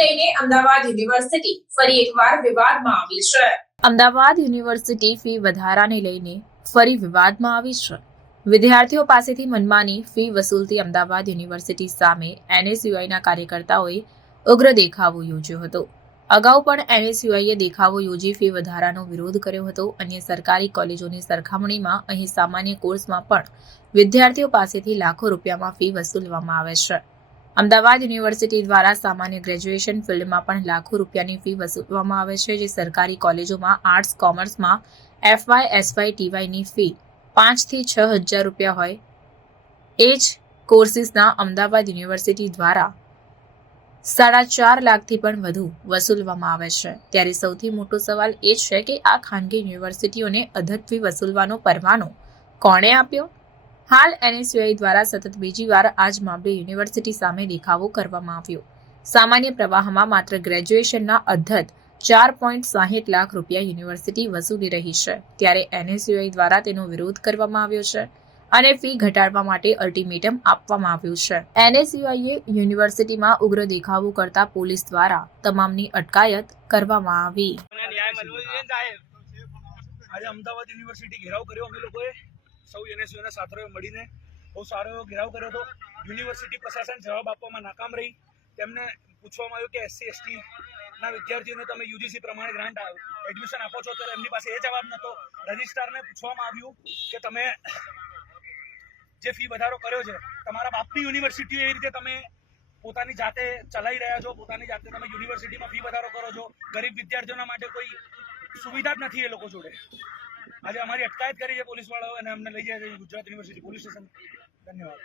લઈને અમદાવાદ યુનિવર્સિટી ફરી એકવાર વિવાદમાં આવી છે। અમદાવાદ યુનિવર્સિટી ફી વધારાને લઈને ફરી વિવાદમાં આવી છે। વિદ્યાર્થીઓ પાસેથી મનમાની ફી વસૂલતી અમદાવાદ યુનિવર્સિટી સામે એનએસયુઆઈના કાર્યકર્તાઓએ ઉગ્ર દેખાવો યોજ્યો હતો। અગાઉ પણ એનએસયુઆઈએ દેખાવો યોજી ફી વધારાનો વિરોધ કર્યો હતો। અન્ય સરકારી કોલેજોની સરખામણીમાં અહીં સામાન્ય કોર્સમાં પણ વિદ્યાર્થીઓ પાસેથી લાખો રૂપિયામાં ફી વસૂલવામાં આવે છે। અમદાવાદ યુનિવર્સિટી દ્વારા સામાન્ય ગ્રેજ્યુએશન ફિલ્ડમાં પણ લાખો રૂપિયાની ફી વસૂલવામાં આવે છે, જે સરકારી કોલેજોમાં આર્ટ્સ કોમર્સમાં એફવાય એસવાય ટીવાયની ફી 5 થી 6 હજાર રૂપિયા હોય, એ જ કોર્સિસના અમદાવાદ યુનિવર્સિટી દ્વારા 4.5 લાખથી પણ વધુ વસૂલવામાં આવે છે। ત્યારે સૌથી મોટો સવાલ એ છે કે આ ખાનગી યુનિવર્સિટીઓને અધધ ફી વસૂલવાનો પરવાનો કોણે આપ્યો? હાલ એનએસયુઆઈ દ્વારા સતત બીજી વાર આ જ મામલે યુનિવર્સિટી સામે દેખાવો કરવામાં આવ્યો। સામાન્ય પ્રવાહમાં માત્ર ગ્રેજ્યુએશનના અધધ 4.60 લાખ રૂપિયા યુનિવર્સિટી વસૂલી રહી છે, ત્યારે એનએસયુઆઈ દ્વારા તેનો વિરોધ કરવામાં આવ્યો છે અને ફી ઘટાડવા માટે અલ્ટિમેટમ આપવામાં આવ્યું છે। એનએસયુઆઈએ યુનિવર્સિટીમાં ઉગ્ર દેખાવો કરતા પોલીસ દ્વારા તમામની અટકાયત કરવામાં આવી। આજે અમદાવાદ યુનિવર્સિટી ઘેરાવ કર્યો અમે લોકોએ સૌ એનએસયુના છાત્રોએ મળીને બહુ સારો એવો ઘેરાવ કર્યો હતો। યુનિવર્સિટી પ્રશાસન જવાબ આપવામાં નાકામ રહી। તેમને પૂછવામાં આવ્યું કે એસસી એસટી ના વિદ્યાર્થીઓને તમે યુજીસી પ્રમાણે ગ્રાન્ટ એડમિશન આપો છો, તો એમની પાસે એ જવાબ નહોતો। રજિસ્ટ્રારને પૂછવામાં આવ્યું કે તમે જે ફી વધારો કર્યો છે, તમારા બાપની યુનિવર્સિટીઓ એ રીતે તમે પોતાની જાતે ચલાવી રહ્યા છો, પોતાની જાતે તમે યુનિવર્સિટીમાં ફી વધારો કરો છો। ગરીબ વિદ્યાર્થીઓના માટે કોઈ સુવિધા જ નથી એ લોકો જોડે। આજે અમારી અટકાયત કરી છે પોલીસ વાળાઓ અને અમને લઈ જાય છે ગુજરાત યુનિવર્સિટી પોલીસ સ્ટેશન। ધન્યવાદ।